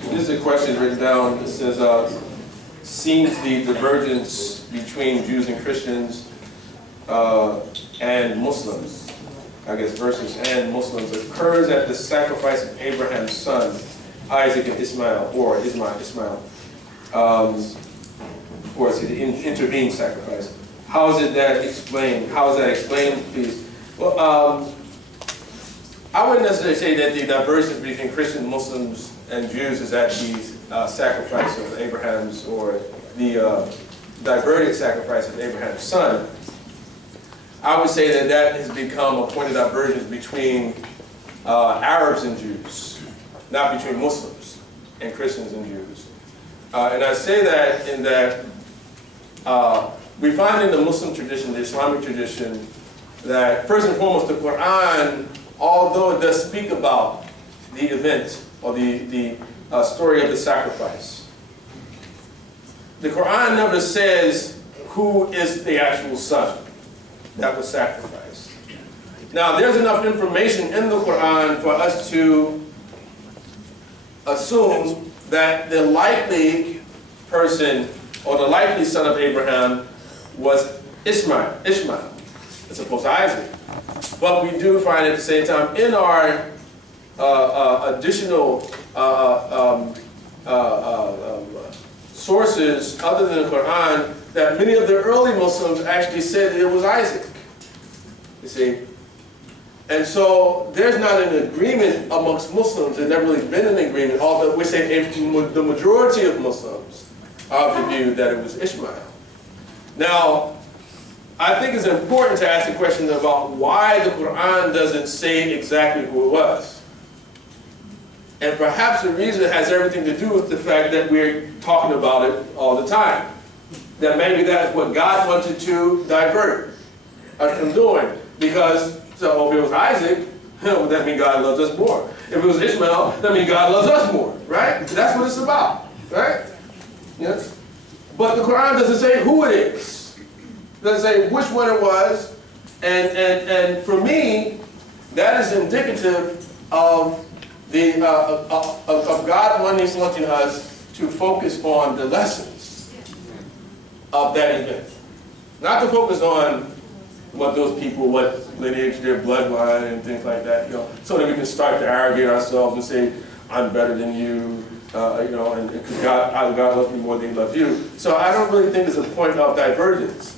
This is a question written down. It says, seems the divergence between Jews and Christians and Muslims, I guess, versus and Muslims, occurs at the sacrifice of Abraham's son, Isaac and Ismail, or Ismail, or it's the intervening sacrifice. How is that explained? How is that explained, please? Well, I wouldn't necessarily say that the divergence between Christians, Muslims, and Jews is at the sacrifice of Abraham's, or the diverted sacrifice of Abraham's son. I would say that that has become a point of divergence between Arabs and Jews, not between Muslims and Christians and Jews. And I say that in that we find in the Muslim tradition, the Islamic tradition, that first and foremost the Quran, although it does speak about the event or the story of the sacrifice, the Quran never says who is the actual son that was sacrificed. Now, there's enough information in the Quran for us to assume that the likely person or the likely son of Abraham was Ishmael, as opposed to Isaac. But we do find at the same time in our additional sources other than the Quran that many of the early Muslims actually said that it was Isaac. You see? And so there's not an agreement amongst Muslims. There's never really been an agreement, although we say the majority of Muslims are of the view that it was Ishmael. Now, I think it's important to ask the question about why the Quran doesn't say exactly who it was. And perhaps the reason has everything to do with the fact that we're talking about it all the time. That maybe that is what God wanted to divert us from doing. Because, so if it was Isaac, well, that means God loves us more. If it was Ishmael, that means God loves us more, right? That's what it's about, right? Yes. But the Quran doesn't say who it is. It doesn't say which one it was. And for me, that is indicative of the of God wanting us to focus on the lessons of that event, not to focus on what those people, what lineage, their bloodline, and things like that, you know, so that we can start to arrogate ourselves and say, "I'm better than you," you know, and because God loves me more than He loves you. So I don't really think there's a point of divergence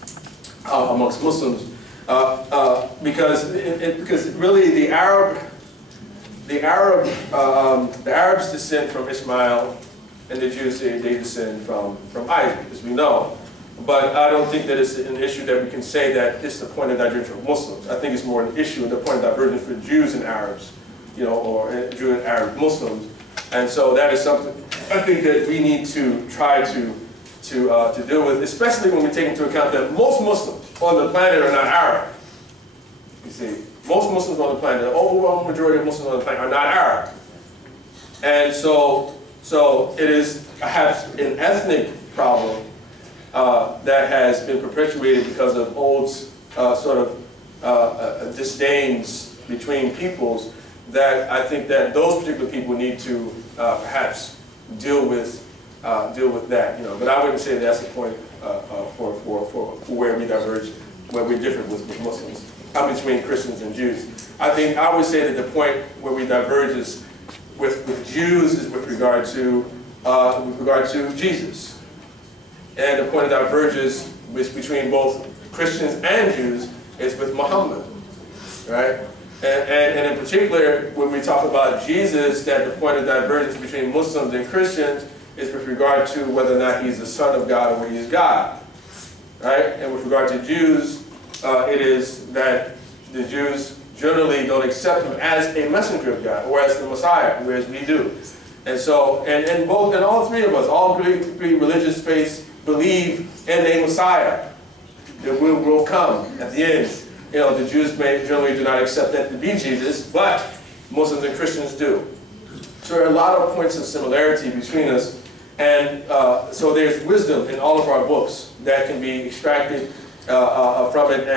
amongst Muslims because really the Arabs descend from Ishmael, and the Jews they descend from Isaac, as we know. But I don't think that it's an issue that we can say that it's the point of divergence for Muslims. I think it's more an issue and the point of divergence for Jews and Arabs, you know, or Jew and Arab Muslims. And so that is something I think that we need to try to deal with, especially when we take into account that most Muslims on the planet are not Arab. You see, most Muslims on the planet, the overwhelming majority of Muslims on the planet are not Arab. And so it is perhaps an ethnic problem that has been perpetuated because of old disdains between peoples that I think that those particular people need to perhaps deal with that, you know. But I wouldn't say that's the point for where we diverge, where we're different with Muslims. I'm between Christians and Jews. I would say that the point where we diverge is with Jews is with regard to Jesus. And the point of divergence between both Christians and Jews is with Muhammad, right? And in particular, when we talk about Jesus, that the point of divergence between Muslims and Christians is with regard to whether or not he's the Son of God or whether he's God, right? And with regard to Jews, it is that the Jews generally don't accept him as a messenger of God or as the Messiah, whereas we do. And so, and all three of us, all three religious faiths, believe in a Messiah that will come at the end. You know, the Jews generally do not accept that to be Jesus, but Muslims and Christians do. So there are a lot of points of similarity between us, and so there's wisdom in all of our books that can be extracted from it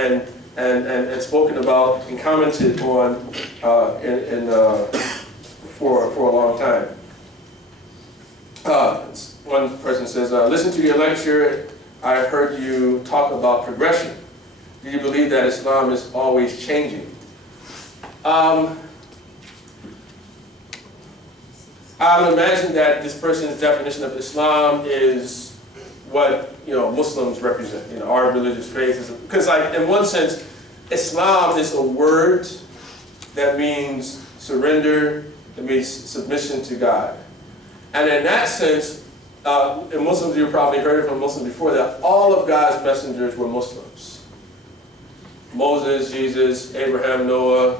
and spoken about and commented on for a long time. One person says, listen to your lecture, I heard you talk about progression. Do you believe that Islam is always changing? I would imagine that this person's definition of Islam is what Muslims represent. Our religious faith is, because like in one sense, Islam is a word that means surrender, that means submission to God. And in that sense, in Muslims, you've probably heard it from Muslims before, that all of God's messengers were Muslims. Moses, Jesus, Abraham, Noah,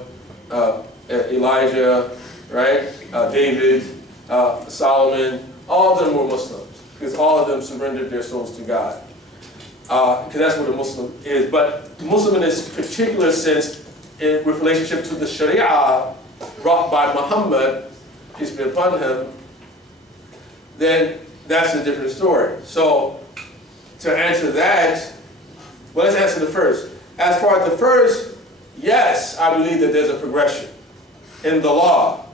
Elijah, right? David, Solomon, all of them were Muslims, because all of them surrendered their souls to God. Because that's what a Muslim is. But the Muslim in this particular sense, with relationship to the Sharia brought by Muhammad, peace be upon him, then that's a different story. So to answer that, well, let's answer the first. As far as the first, yes, I believe that there's a progression in the law.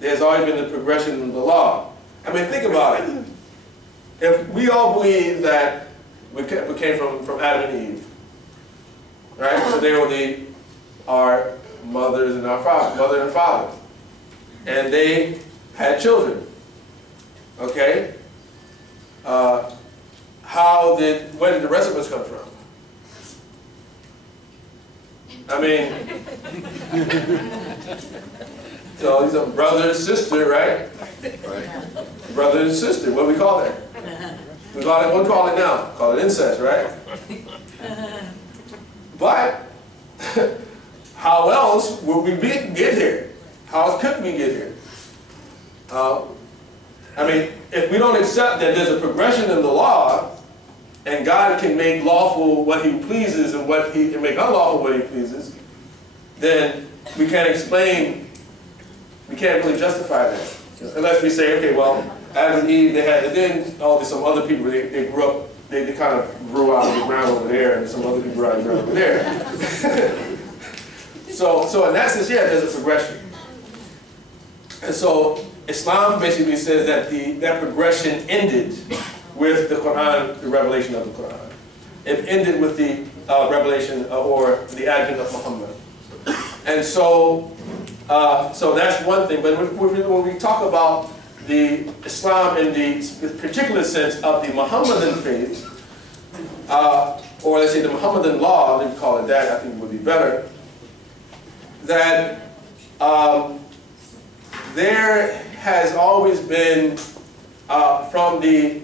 There's always been a progression in the law. I mean, think about it. If we all believe that we came from Adam and Eve, right? So they were our mothers and our fathers, mother and father. And they had children. Okay? Where did the rest of us come from? I mean, so he's a brother and sister, right? Right. Brother and sister, what do we call that? What do we call it now? Call it incest, right? But how else would we get here? How else could we get here? I mean, if we don't accept that there's a progression in the law, and God can make lawful what He pleases and what He can make unlawful what He pleases, then we can't explain, we can't really justify that. Unless we say, okay, well, Adam and Eve, they had, and then some other people, they grew up, they kind of grew out of the ground over there, and some other people grew out of the ground over there. So in that sense, yeah, there's a progression. And so Islam basically says that that progression ended with the Quran, the revelation of the Quran. It ended with the revelation or the advent of Muhammad. And so that's one thing. But when we talk about the Islam in the particular sense of the Muhammadan faith, or let's say the Muhammadan law, let me call it that, I think would be better, that there has always been, from the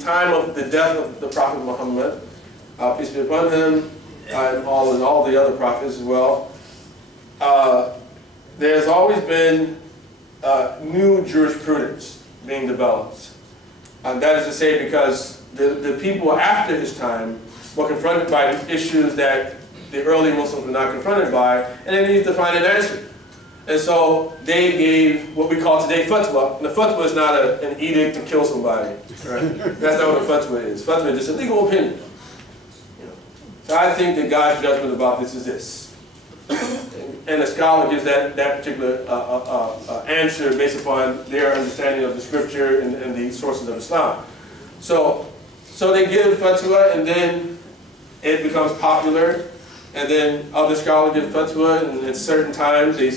time of the death of the Prophet Muhammad, peace be upon him, and all the other prophets as well, there's always been new jurisprudence being developed. And that is to say, because the people after his time were confronted by issues that the early Muslims were not confronted by, and they needed to find an answer. And so they gave what we call today fatwa. And the fatwa is not an edict to kill somebody. Right? That's not what a fatwa is. Fatwa is just a legal opinion. So I think that God's judgment about this is this. And the scholar gives that particular answer based upon their understanding of the scripture and the sources of Islam. So they give fatwa, and then it becomes popular. And then other scholars give fatwa, and at certain times a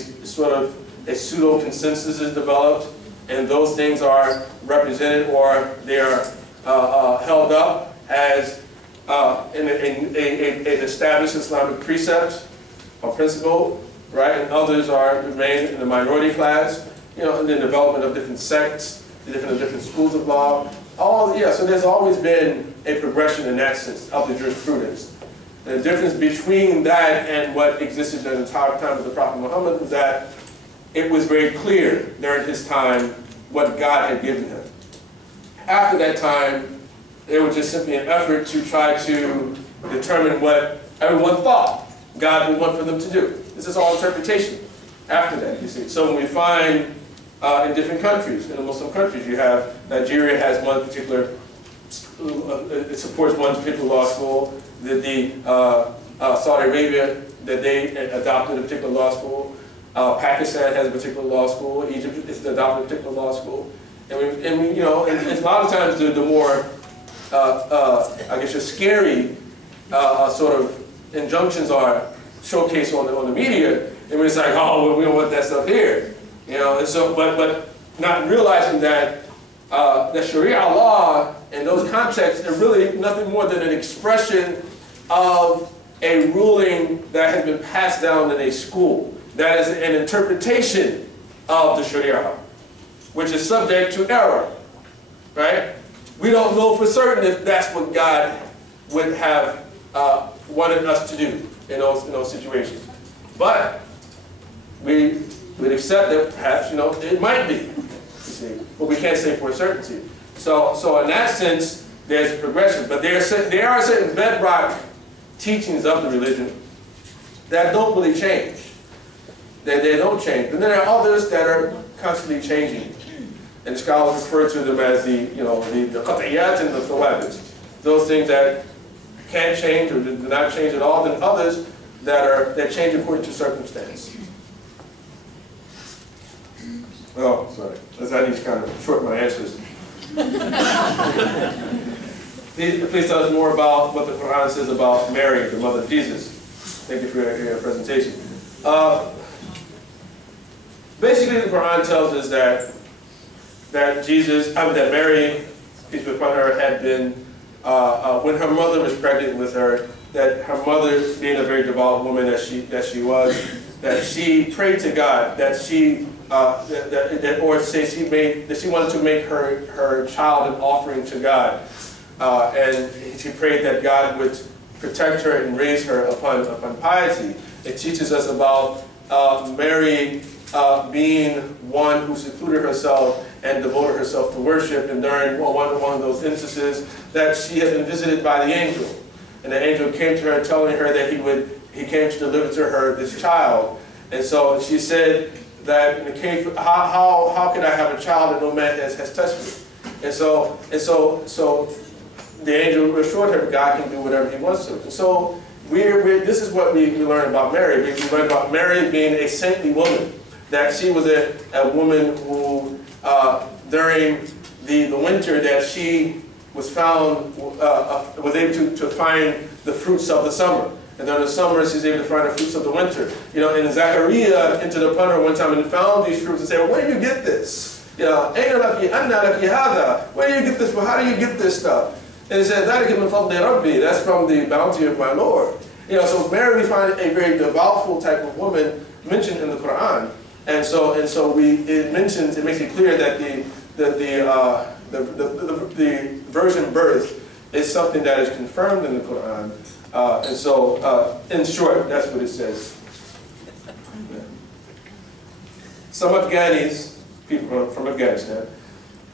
pseudo-consensus is developed, and those things are represented or they are held up as an established Islamic precept or principle, right? And others remain in the minority class, and the development of different sects, the different schools of law. So there's always been a progression in that sense of the jurisprudence. The difference between that and what existed during the entire time of the Prophet Muhammad was that it was very clear during his time what God had given him. After that time, it was just simply an effort to try to determine what everyone thought God would want for them to do. This is all interpretation after that, you see. So when we find in different countries, in the Muslim countries, you have Nigeria has one particular, it supports one particular law school. Saudi Arabia, that they adopted a particular law school. Pakistan has a particular law school. Egypt is adopted a particular law school. And we you know, and a lot of times the more, I guess, just scary sort of injunctions are showcased on the media, and it's like, oh, well, we don't want that stuff here, you know. And so, but not realizing that the Sharia law in those contexts are really nothing more than an expression of a ruling that has been passed down in a school. That is an interpretation of the Sharia, which is subject to error, right? We don't know for certain if that's what God would have wanted us to do in those situations. But we would accept that perhaps, you know, it might be, you see, but we can't say for a certainty. So in that sense, there's a progression. But there are certain bedrock teachings of the religion that don't really change. They don't change. And then there are others that are constantly changing. And scholars refer to them as the qat'iyat and the thawabit. Those things that can change or do not change at all, then others that change according to circumstance. Oh, sorry. I need to kind of shorten my answers. Please tell us more about what the Quran says about Mary, the mother of Jesus. Thank you for your presentation. Basically, the Quran tells us that Mary, peace be upon her, had been, when her mother was pregnant with her, that her mother, being a very devout woman that she was, that she prayed to God, that she wanted to make her child an offering to God, and she prayed that God would protect her and raise her upon piety. It teaches us about Mary being one who secluded herself and devoted herself to worship, and during one of those instances that she had been visited by the angel, and the angel came to her telling her that he came to deliver to her this child. And so she said that in the case, how can I have a child that no man has touched me? And so the angel assured her that God can do whatever he wants to. And so this is what we learn about Mary. We learn about Mary being a saintly woman, that she was a woman who during the winter that she was found, was able to find the fruits of the summer. And during the summer, she's able to find the fruits of the winter. You know, and Zachariah entered upon her one time and found these fruits and said, well, where do you get this? You know, where do you get this? Well, how do you get this stuff? And he said, that's from the bounty of my Lord. You know, so Mary, we find a very devoutful type of woman mentioned in the Quran. And so it makes it clear that the virgin birth is something that is confirmed in the Quran. And so, in short, that's what it says. Yeah. Some Afghanis, people from Afghanistan,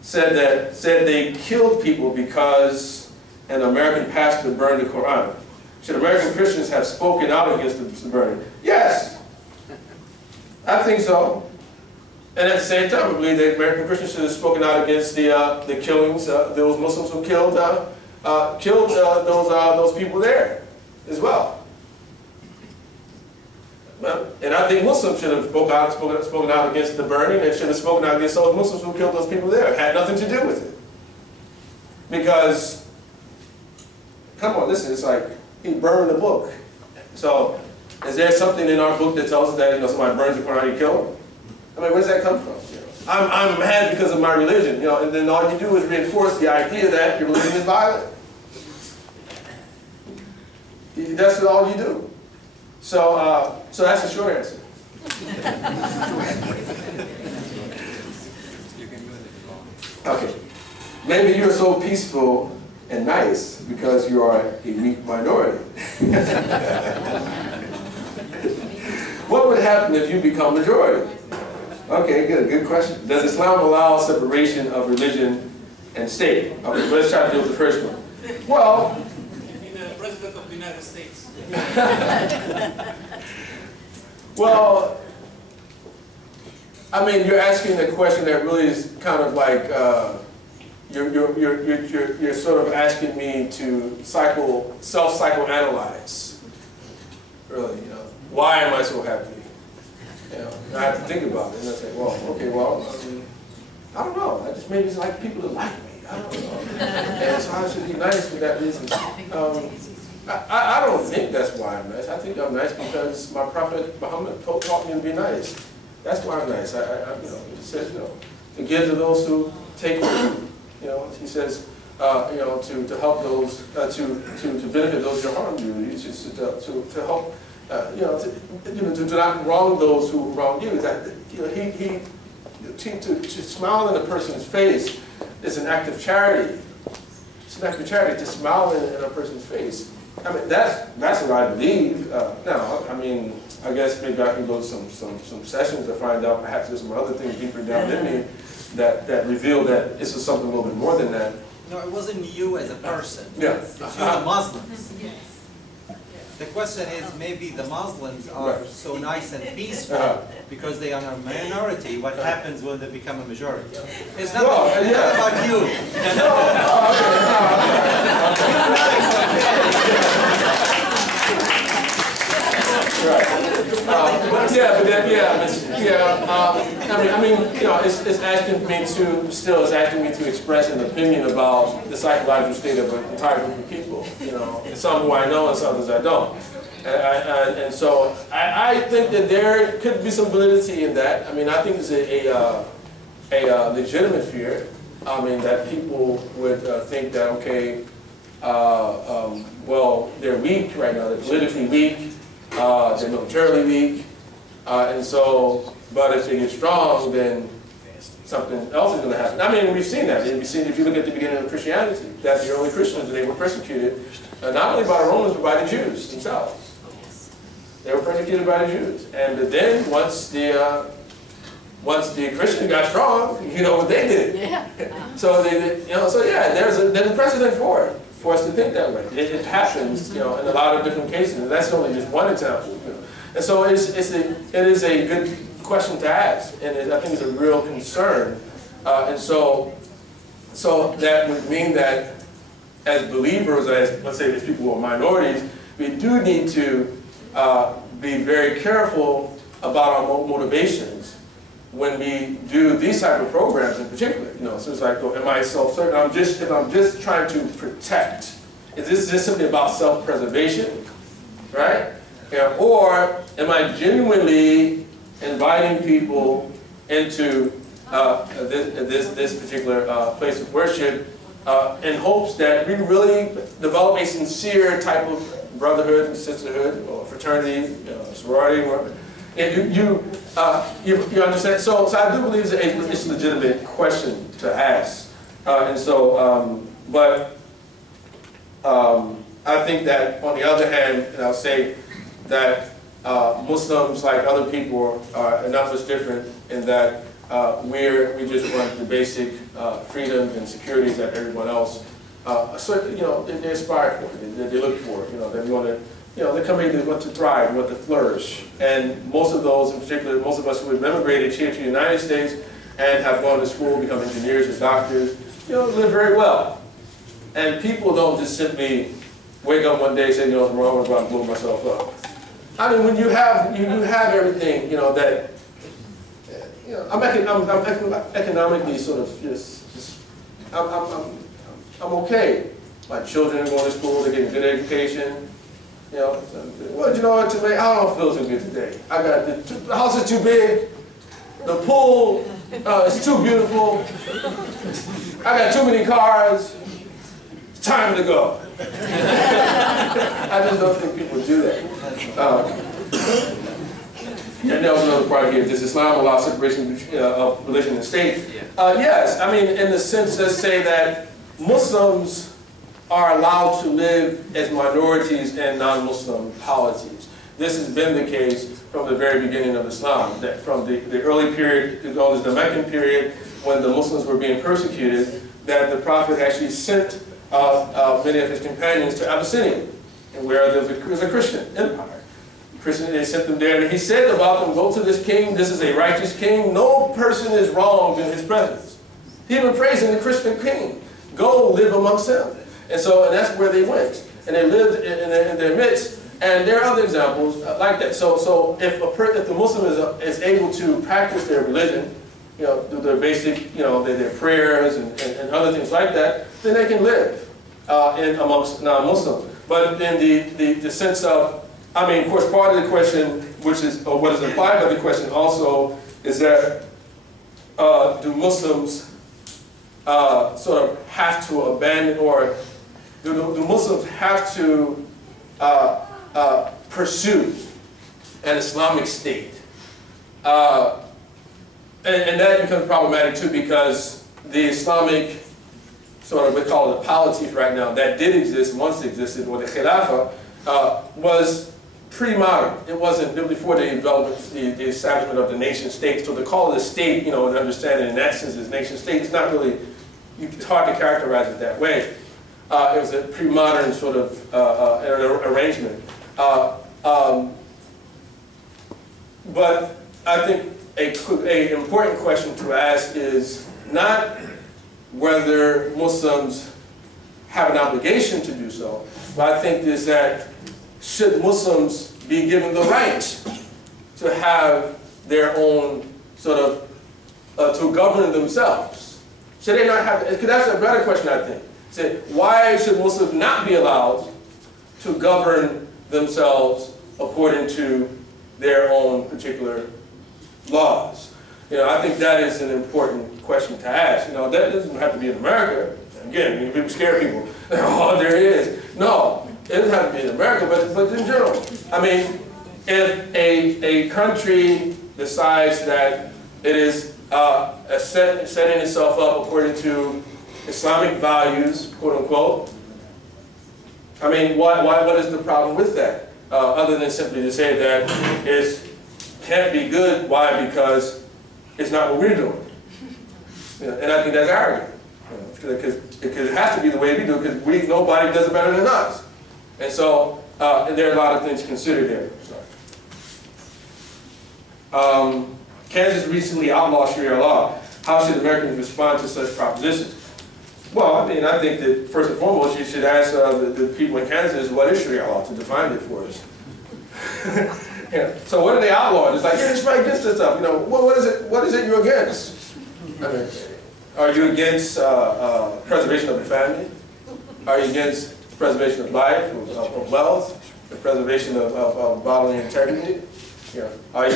said they killed people because an American pastor burned the Quran. Should American Christians have spoken out against the burning? Yes, I think so. And at the same time, I believe that American Christians should have spoken out against the killings, those Muslims who killed those people there as well. And I think Muslims should have spoken out against the burning, and should have spoken out against those Muslims who killed those people there. It had nothing to do with it. Because, come on, listen, it's like he burned the book. So, is there something in our book that tells us that somebody burns the Quran, you kill him? I mean, where does that come from? I'm mad because of my religion, and then all you do is reinforce the idea that your religion is violent. That's all you do. So that's the short answer. Okay. Maybe you're so peaceful and nice because you are a weak minority. What would happen if you become majority? Okay, good question. Does Islam allow separation of religion and state? Okay, let's try to deal with the first one. Well, the President of the United States. Well, I mean, you're asking a question that really is kind of like you're sort of asking me to self-psychoanalyze. Really, why am I so happy? You know, and I have to think about it, and I say, well, okay, well, I don't know. I just maybe like people to like me. I don't know. And so I should be nice for that reason. I don't think that's why I'm nice. I think I'm nice because my Prophet Muhammad taught me to be nice. That's why I'm nice. You know, he says, you know, to give to those who take from you. You know, he says, you know, to help those, to benefit those who harm you. He says to help, you know, to not wrong those who wrong you. That, you know, to smile in a person's face is an act of charity. It's an act of charity to smile in a person's face. I mean, that's what I believe. Now, I mean, I guess maybe I can go to some sessions to find out perhaps there's some other things deeper down in me that reveal that this is something a little bit more than that. No, it wasn't you as a person. Yeah. It's you, the Muslims. The question is, maybe the Muslims are so nice and peaceful because they are a minority. What happens when they become a majority? It's not about you. I mean, you know, it's asking me to express an opinion about the psychological state of an entire group of people. You know, some who I know and some others I don't. And so I think that there could be some validity in that. I mean, I think it's a legitimate fear. I mean, that people would think that, okay, well, they're weak right now. They're politically weak. They're militarily weak. And so, but if they get strong, then something else is going to happen. I mean, we've seen that. We've seen, if you look at the beginning of Christianity, that the early Christians, they were persecuted, not only by the Romans, but by the Jews themselves. They were persecuted by the Jews. And then once the Christians got strong, you know what they did. Yeah. So there's a precedent for it, for us to think that way. It happens, you know, in a lot of different cases, and that's only just one example. You know. And so it is a good question to ask, and I think it's a real concern. And so that would mean that as believers, as let's say, as people who are minorities, we do need to be very careful about our motivations when we do these type of programs in particular. You know, so it's like, am I self-certain? If I'm just trying to protect, is this just simply about self-preservation, right? Yeah, or am I genuinely inviting people into this particular place of worship in hopes that we really develop a sincere type of brotherhood and sisterhood or fraternity, sorority, whatever. And you understand? So I do believe it's a legitimate question to ask. I think that on the other hand, and I'll say that Muslims, like other people, are not much different in that we just want the basic freedoms and securities that everyone else, they aspire for, they look for. You know, they want to. You know, they come here, they want to thrive, want to flourish. And most of those, in particular, most of us who have immigrated here to the United States and have gone to school, become engineers and doctors, you know, live very well. And people don't just simply wake up one day and say, you know, I'm wrong, I'm going to blow myself up. I mean, when you have everything, you know, that, you know, I'm economically sort of I'm okay. My children are going to school, they're getting good education. You know, well, you know what, today, I don't feel so good today. I got the house is too big, the pool is too beautiful, I got too many cars, it's time to go. I just don't think people do that. And there was another part here, does Islam allow separation of religion and state? Yes, I mean, in the sense, let's say that Muslims are allowed to live as minorities in non-Muslim polities. This has been the case from the very beginning of Islam, that from the early period, known as the Meccan period, when the Muslims were being persecuted, that the Prophet actually sent many of his companions to Abyssinia, where there was a Christian empire. They sent them there, and he said about them, go to this king, this is a righteous king, no person is wronged in his presence. He even praising the Christian king. Go live amongst them. And that's where they went. And they lived in their midst. And there are other examples like that. So if the Muslim is able to practice their religion, you know, do their basic, you know, their prayers and other things like that, then they can live amongst non-Muslims. But in the sense of, I mean, of course, part of the question, which is, or what is implied by the question also, is that do Muslims sort of have to abandon, or do Muslims have to pursue an Islamic state? And that becomes problematic too, because the Islamic sort of, we call it a polity right now, that did exist, once existed, or the Khilafah, was pretty modern. It wasn't before the development, the establishment of the nation state. So to call it a state, you know, and understand it in that sense as nation state, it's not really, it's hard to characterize it that way. It was a pre-modern sort of arrangement. But I think an important question to ask is not whether Muslims have an obligation to do so, but I think is that should Muslims be given the right to have their own sort of, to govern themselves? Should they not have, because that's a better question, I think. Say, why should Muslims not be allowed to govern themselves according to their own particular laws? You know, I think that is an important question to ask. You know, that doesn't have to be in America. Again, people scare people. Oh, there it is. No, it doesn't have to be in America, but in general. I mean, if a country decides that it is setting itself up according to Islamic values, quote unquote, I mean, what is the problem with that? Other than simply to say that it can't be good. Why? Because it's not what we're doing. You know, and I think that's arrogant. You know, because it has to be the way we do it, because nobody does it better than us. And so, and there are a lot of things to consider there. Kansas recently outlawed Sharia law. How should Americans respond to such propositions? Well, I mean, I think that first and foremost, you should ask the people in Kansas, what is Sharia law, to define it for us. Yeah. So what are they outlawing? It's like, yeah, it's right against this stuff. You know, what is it you're against? I mean, are you against preservation of the family? Are you against preservation of life, of wealth, the preservation of bodily integrity? Yeah. Are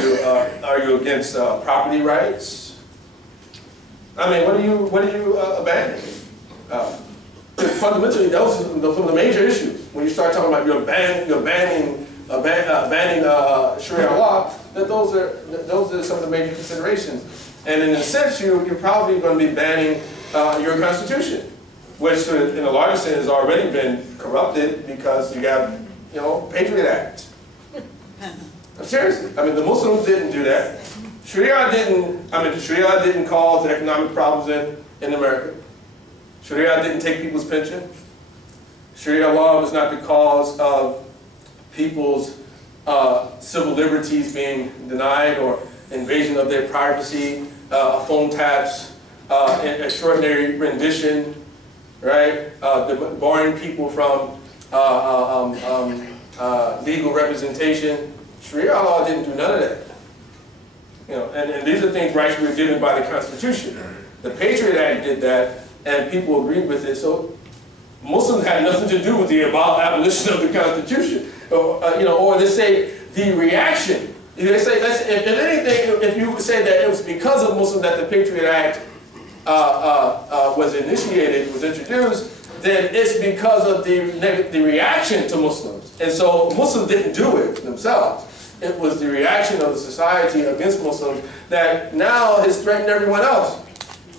you against property rights? I mean, what are you abandoning? Fundamentally, those are some of the major issues. When you start talking about you're banning Sharia law, that those are some of the major considerations. And in a sense, you're probably going to be banning your Constitution, which in a larger sense has already been corrupted because you have, you know, Patriot Act. Seriously, I mean, the Muslims didn't do that. Sharia didn't cause economic problems in America. Sharia didn't take people's pension. Sharia law was not the cause of people's civil liberties being denied or invasion of their privacy, phone taps, extraordinary rendition, right? Barring people from legal representation. Sharia law didn't do none of that. You know, and these are things rights were given by the Constitution. The Patriot Act did that, and people agreed with it. So Muslims had nothing to do with the abolition of the Constitution. You know, or they say the reaction. They say, if anything, if you say that it was because of Muslims that the Patriot Act was initiated, was introduced, then it's because of the reaction to Muslims. And so Muslims didn't do it themselves. It was the reaction of the society against Muslims that now has threatened everyone else.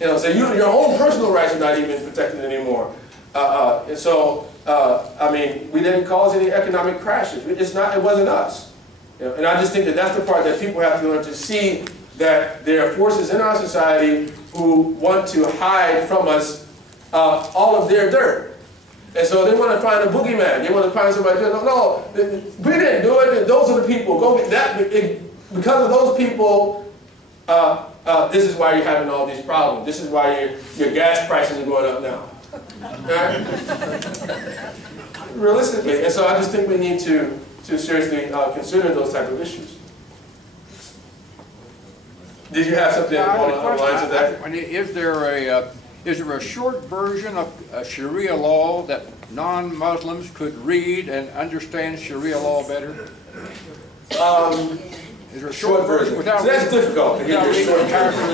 You know, so your own personal rights are not even protected anymore. And so, I mean, we didn't cause any economic crashes. It wasn't us. You know, and I just think that that's the part that people have to learn to see, that there are forces in our society who want to hide from us all of their dirt. And so they want to find a boogeyman. They want to find somebody. No, we didn't do it. Those are the people. Go get that. Because of those people, this is why you're having all these problems. This is why your gas prices are going up now. Right? Realistically. And so I just think we need to seriously consider those type of issues. Did you have something on the lines of that? Is there a short version of Sharia law that non-Muslims could read and understand Sharia law better? Is there a short version? So that's difficult to get your short version.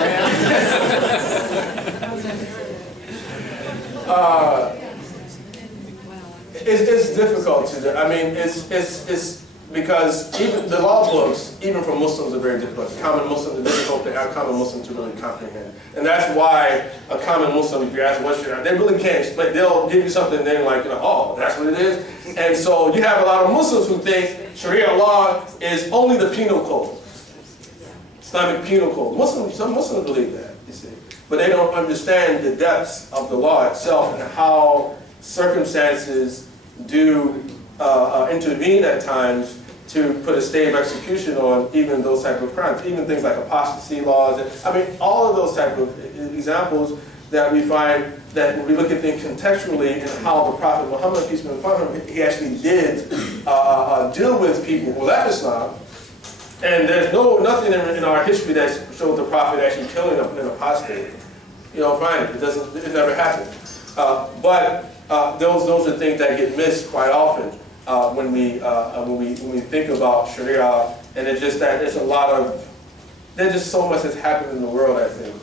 It's difficult to do. I mean, it's because even the law books, even for Muslims, are very difficult. Common Muslims are difficult for common Muslims to really comprehend. And that's why a common Muslim, if you ask what Sharia, they really can't explain. They'll give you something and they're like, oh, that's what it is. And so you have a lot of Muslims who think Sharia law is only the penal code. Islamic penal code. Some Muslims believe that, you see. But they don't understand the depths of the law itself and how circumstances do intervene at times to put a stay of execution on even those type of crimes, even things like apostasy laws. And, I mean, all of those type of examples that we find that when we look at things contextually and how the Prophet Muhammad, peace be upon him, he actually did deal with people who left Islam. And there's nothing in our history that shows the Prophet actually killing an apostate. You don't find it. It never happened. But those are things that get missed quite often when we think about Sharia, and it's just that there's just so much that's happened in the world. I think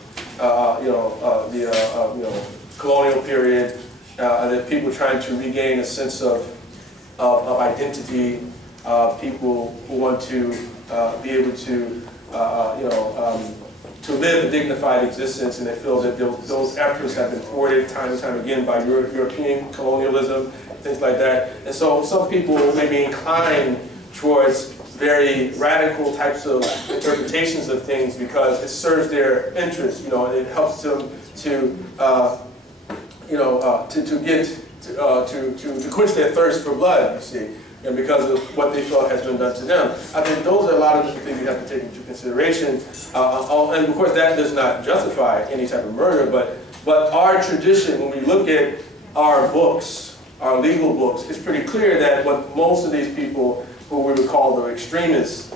colonial period, that people trying to regain a sense of identity, people who want to be able to live a dignified existence, and they feel that those efforts have been thwarted time and time again by European colonialism, things like that. And so some people may be inclined towards very radical types of interpretations of things because it serves their interests, and it helps them to quench their thirst for blood, you see. And because of what they feel has been done to them. I think those are a lot of the things you have to take into consideration. And of course that does not justify any type of murder, but our tradition, when we look at our books, our legal books, it's pretty clear that what most of these people who we would call the extremists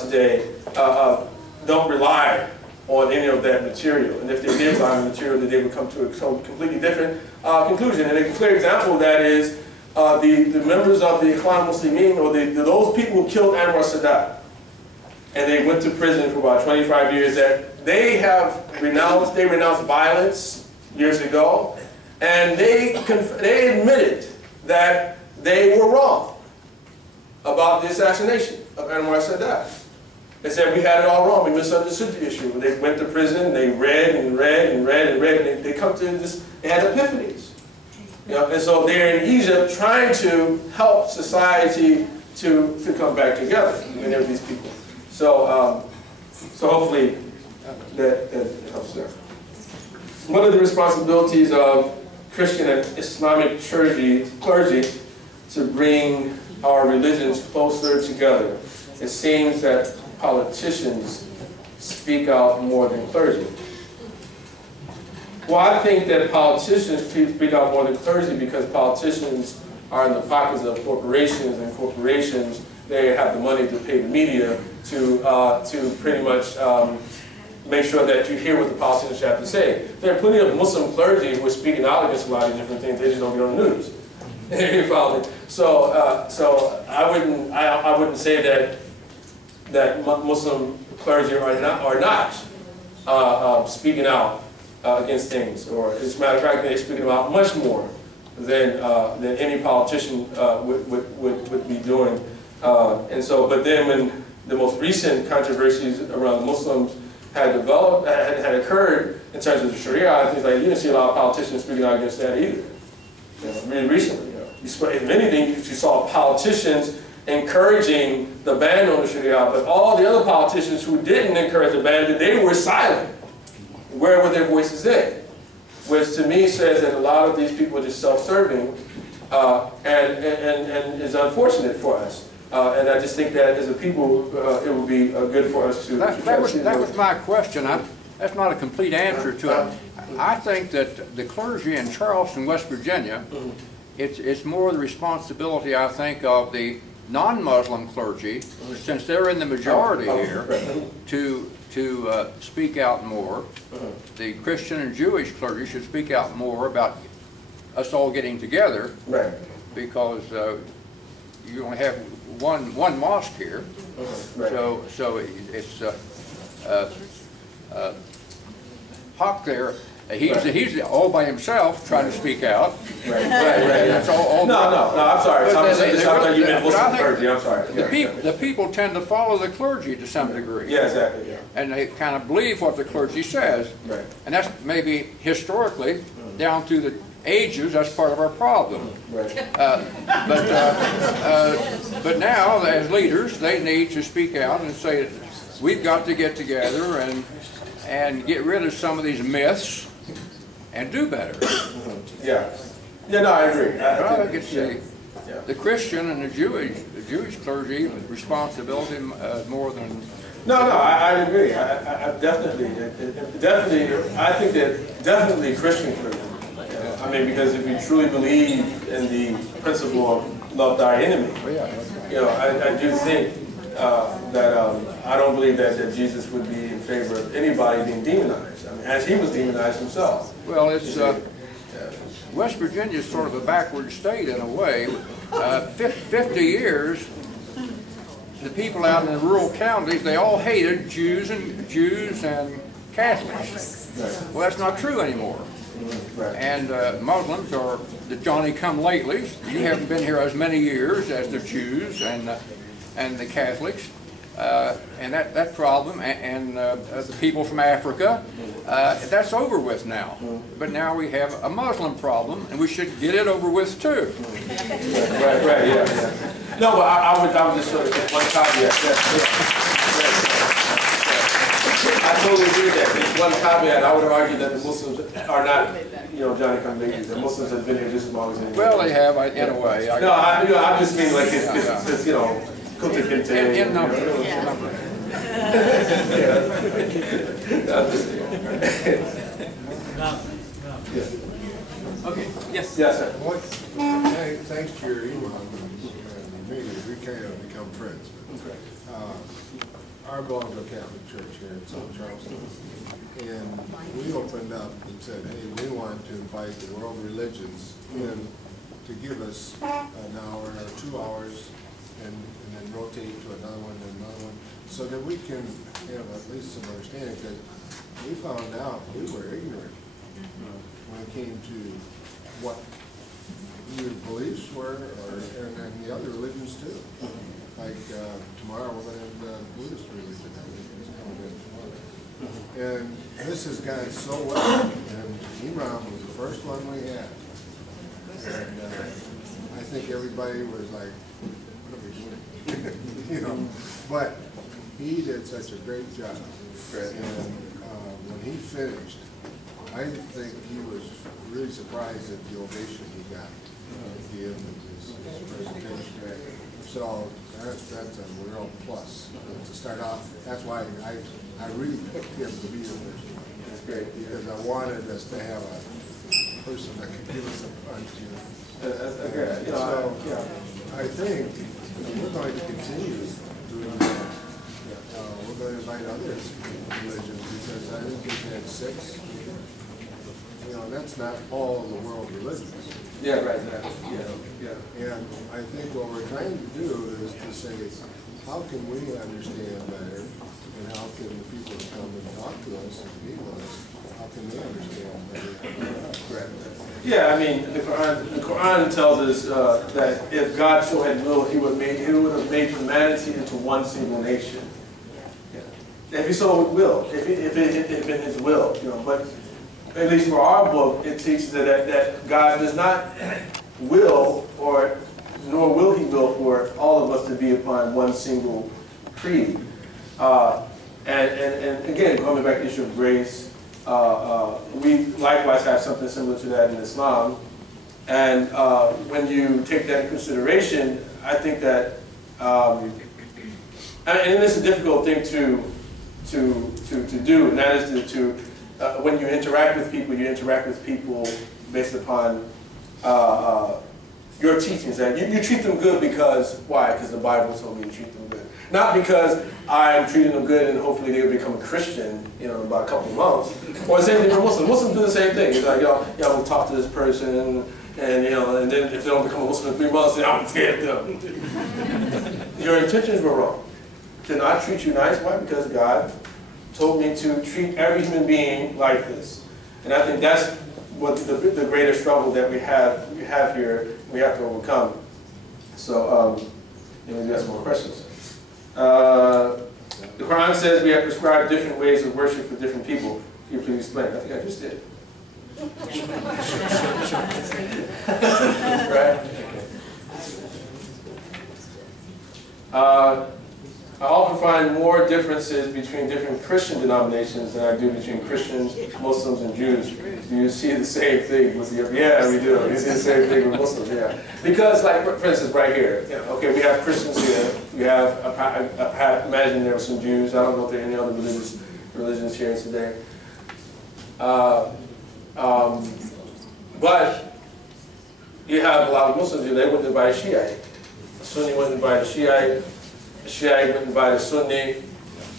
today don't rely on any of that material. And if they did rely on the material, then they would come to a completely different conclusion. And a clear example of that is the members of the Ikhwan Muslimin, or those people who killed Anwar Sadat, and they went to prison for about 25 years, that they renounced violence years ago, and they admitted that they were wrong about the assassination of Anwar Sadat. They said, we had it all wrong, we misunderstood the issue. When they went to prison, they read and read and read and read, and they come to this, they had epiphanies. And so they're in Egypt trying to help society to come back together, many of these people. So hopefully that helps there. One of the responsibilities of Christian and Islamic clergy to bring our religions closer together. It seems that politicians speak out more than clergy. Well, I think that politicians speak out more than clergy because politicians are in the pockets of corporations, and corporations, they have the money to pay the media to pretty much make sure that you hear what the politicians have to say. There are plenty of Muslim clergy who are speaking out against a lot of different things. They just don't get on the news. You follow me? So I wouldn't say that Muslim clergy are not speaking out against things, or as a matter of fact, they're speaking about much more than any politician would be doing. And so, but then when the most recent controversies around Muslims had occurred in terms of the Sharia and things like that, you didn't see a lot of politicians speaking out against that either. Really recently, if anything, you saw politicians encouraging the ban on the Sharia, but all the other politicians who didn't encourage the ban, they were silent. Where were their voices in? Which to me says that a lot of these people are just self-serving, and is unfortunate for us. And I just think that as a people, it would be good for us to that was my question. That's not a complete answer to it. I think that the clergy in Charleston, West Virginia, it's more the responsibility, I think, of the non-Muslim clergy, since they're in the majority here, to speak out more. The Christian and Jewish clergy should speak out more about us all getting together, Right. because you only have one mosque here. Right. So it's Hawk there. He's all by himself trying to speak out. Right. That's all. No, I'm sorry. But I'm sorry. I'm sorry. The people tend to follow the clergy to some degree. Yeah, exactly. Yeah. And they kind of believe what the clergy says. Right. And that's maybe historically, down through the ages, that's part of our problem. Right. But now, as leaders, they need to speak out and say, we've got to get together and get rid of some of these myths and do better. Yeah. Yeah, no, I agree. I think it's the Christian and the Jewish clergy responsibility more than... No, I agree. I definitely, I think that definitely Christian clergy. I mean, because if you truly believe in the principle of love thy enemy, I do think that I don't believe that Jesus would be in favor of anybody being demonized. I mean, as he was demonized himself. Well, it's West Virginia is sort of a backward state in a way. 50 years, the people out in the rural counties, they all hated Jews and Catholics. Well, that's not true anymore. Right. And Muslims are the Johnny-come-latelys. You haven't been here as many years as the Jews and the Catholics. And that problem, and the people from Africa, that's over with now. But now we have a Muslim problem, and we should get it over with too. Right, yeah. No, but I would just sort of get one caveat. I totally agree with that. There's one caveat. I would argue that the Muslims are not, Johnny-come-latelys. The Muslims have been here just as long as anyone. Well, they have, in a way. No, I just mean like it's Kunta Kinte. In number. Okay. Yes, sir. Thanks to your email and me, we kind of become friends. Our belong to a Catholic church here in South Charleston, and we opened up and said, hey, we want to invite the world religions in to give us an hour or 2 hours, and then rotate to another one and another one, so that we can have at least some understanding, because we found out we were ignorant when it came to what your beliefs were, and the other religions too. Like tomorrow we're going to have the Buddhist religion is coming in tomorrow. And this has gone so well, and Imam was the first one we had. And I think everybody was like, what are we doing? But he did such a great job. And when he finished, I think he was really surprised at the ovation he got at the end of his presentation. So that's a real plus to start off. That's why I really picked him to be the first one. That's great, because I wanted us to have a person that could give us a punch. That's okay. So I think we're going to continue doing that. We're going to invite other religions, because I think we've had 6. That's not all of the world religions. Yeah, right. Yeah. And I think what we're trying to do is to say, how can we understand better, and how can the people who come and talk to us and meet with us, how can they understand better? Right. Yeah, I mean, the Quran tells us that if God so had willed, He would have made humanity into one single nation. Yeah. If He so would will, if it had been His will, But at least for our book, it teaches that God does not will, nor will He will for all of us to be upon one single creed. And again, coming back to the issue of grace, we likewise have something similar to that in Islam. And when you take that into consideration, I think that, and it's a difficult thing to do, and that is to when you interact with people based upon your teachings. That you treat them good because, why? Because the Bible told me to treat them good. Not because I'm treating them good and hopefully they'll become a Christian, in about a couple of months. Or the same thing for Muslims. Muslims do the same thing. It's like, y'all will talk to this person, and and then if they don't become a Muslim in 3 months, then I'm scared of them. Your intentions were wrong. To not treat you nice, why? Because God told me to treat every human being like this. And I think that's what the greater struggle that we have here, we have to overcome. So, maybe that's more questions. The Quran says we have prescribed different ways of worship for different people. Can you please explain? I think I just did. Right? I often find more differences between different Christian denominations than I do between Christians, Muslims, and Jews. Do you see the same thing with the? Yeah, we do. You see the same thing with Muslims, yeah. Because, like, for instance, right here, okay, we have Christians here. We have, imagine there were some Jews. I don't know if there are any other religions here today. But you have a lot of Muslims here. They wouldn't invite a Shiite. A Sunni wouldn't invite a Shiite. A Shiite wouldn't invite a Sunni.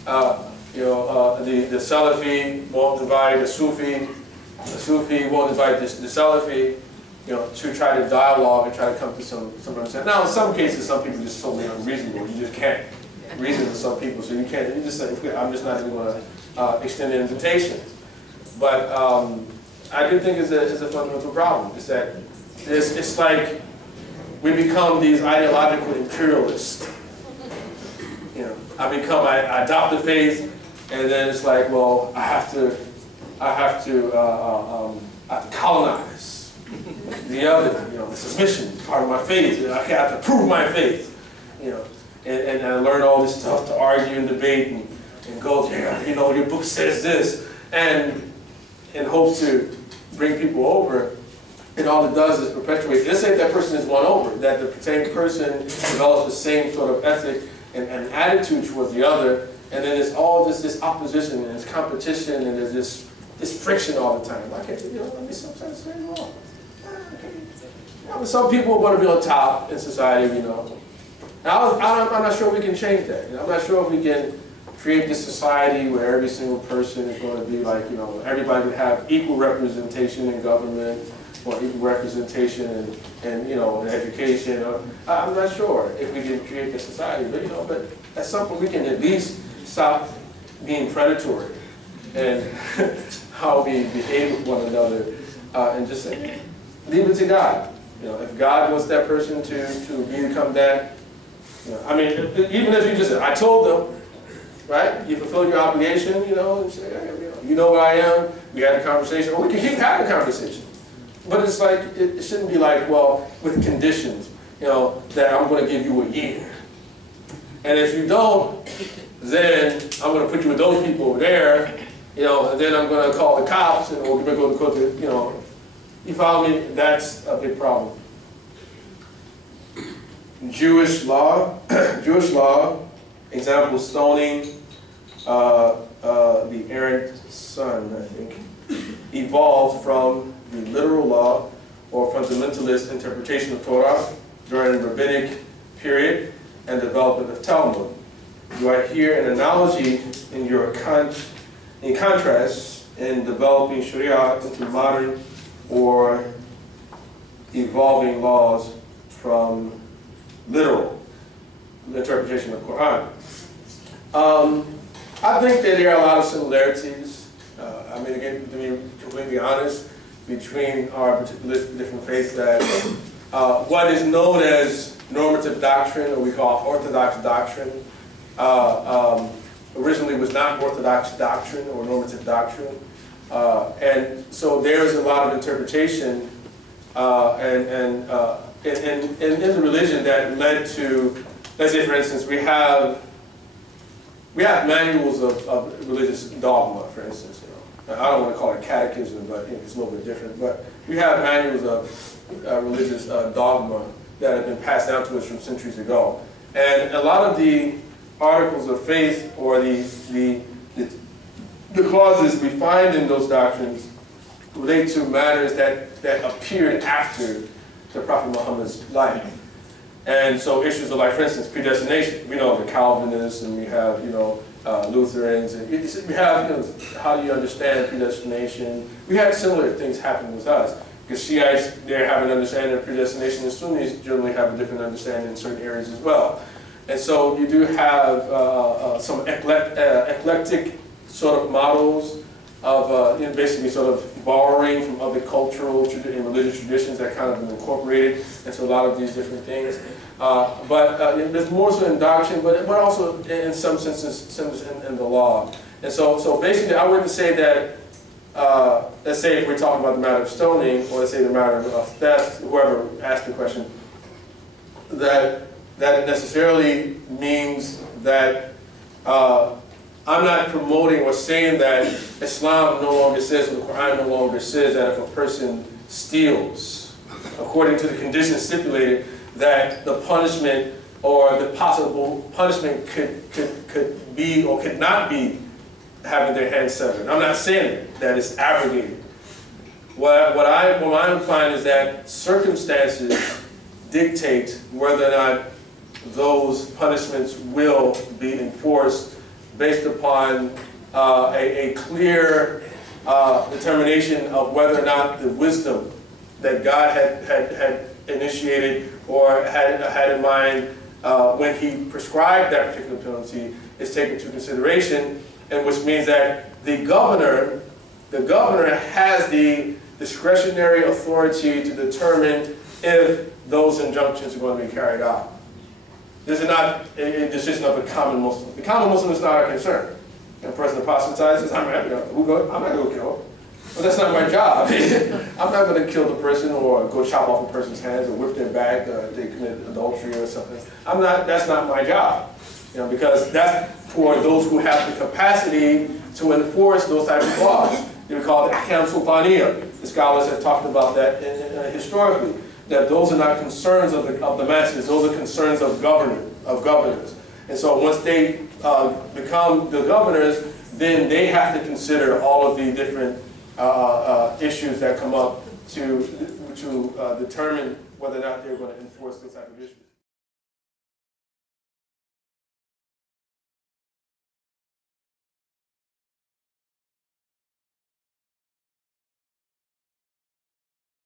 The Salafi won't invite a Sufi. The Sufi won't invite the Salafi. To try to dialogue and try to come to some understanding. Now, in some cases, some people are just totally unreasonable. You just can't reason with some people, so you can't. You just say, I'm just not even going to extend an invitation. But I do think it's a fundamental problem. It's that it's like we become these ideological imperialists. I adopt the faith, and then it's like, well, I have to colonize the other. The submission is part of my faith. I have to prove my faith. And I learn all this stuff to argue and debate and go there. Your book says this, and in hopes to bring people over. And all it does is perpetuate. Let's say that person is won over, that the same person develops the same sort of ethic and attitude towards the other, and then it's all this opposition and this competition, and there's this friction all the time. Why can't sometimes very wrong? Some people are going to be on top in society, I'm not sure we can change that. I'm not sure if we can create this society where every single person is going to be like, everybody would have equal representation in government, or equal representation in education. I'm not sure if we can create this society, but at some point we can at least stop being predatory and how we behave with one another, and just say, leave it to God. If God wants that person to become that, even as you just said, I told them, right? You fulfilled your obligation, and say, you know where I am. We had a conversation, or we can keep having a conversation. But it's like, it shouldn't be like, well, with conditions, that I'm going to give you a year. And if you don't, then I'm going to put you with those people over there, and then I'm going to call the cops, and we're going to go to, you follow me? That's a big problem. Jewish law, example, stoning the errant son, I think, evolved from the literal law or fundamentalist interpretation of Torah during the rabbinic period and development of Talmud. Do I hear an analogy in your contrast in developing Sharia into modern or evolving laws from literal interpretation of Quran? I think that there are a lot of similarities. Again, to be completely honest, between our particular different faiths, that what is known as normative doctrine, or we call orthodox doctrine, originally was not orthodox doctrine or normative doctrine. And so there's a lot of interpretation in the religion that led to, let's say for instance, we have manuals of religious dogma, for instance. I don't want to call it catechism, but it's a little bit different. But we have manuals of religious dogma that have been passed down to us from centuries ago. And a lot of the articles of faith or the clauses we find in those doctrines relate to matters that appeared after to Prophet Muhammad's life. And so issues of like, for instance, predestination. We know the Calvinists, and we have, you know, Lutherans, and we have, you know, how do you understand predestination? We had similar things happen with us. Because Shiites, they have an understanding of predestination, and Sunnis generally have a different understanding in certain areas as well. And so you do have some eclectic sort of models of, you know, basically sort of borrowing from other cultural and religious traditions that kind of been incorporated into a lot of these different things. But there's more so in doctrine, but also in some senses in the law. And so basically, I wouldn't say that, let's say if we're talking about the matter of stoning, or let's say the matter of theft, whoever asked the question, that it necessarily means that I'm not promoting or saying that Islam no longer says, or the Quran no longer says, that if a person steals, according to the conditions stipulated, that the punishment or the possible punishment could be or could not be having their hands severed. I'm not saying that it's abrogated. What I'm implying is that circumstances dictate whether or not those punishments will be enforced based upon a clear determination of whether or not the wisdom that God had initiated or had in mind when He prescribed that particular penalty is taken into consideration, and which means that the governor has the discretionary authority to determine if those injunctions are going to be carried out. This is not a decision of the common Muslim. The common Muslim is not our concern. And a person apostatizes, I'm not going to kill him. But that's not my job. I'm not going to kill the person or go chop off a person's hands or whip their back if they commit adultery or something. That's not my job. You know, because that's for those who have the capacity to enforce those types of laws. They call it Ahkam Sultaniyya. The scholars have talked about that historically. That those are not concerns of the masses, those are concerns of governors. And so once they become the governors, then they have to consider all of the different issues that come up to determine whether or not they're going to enforce those type of issues.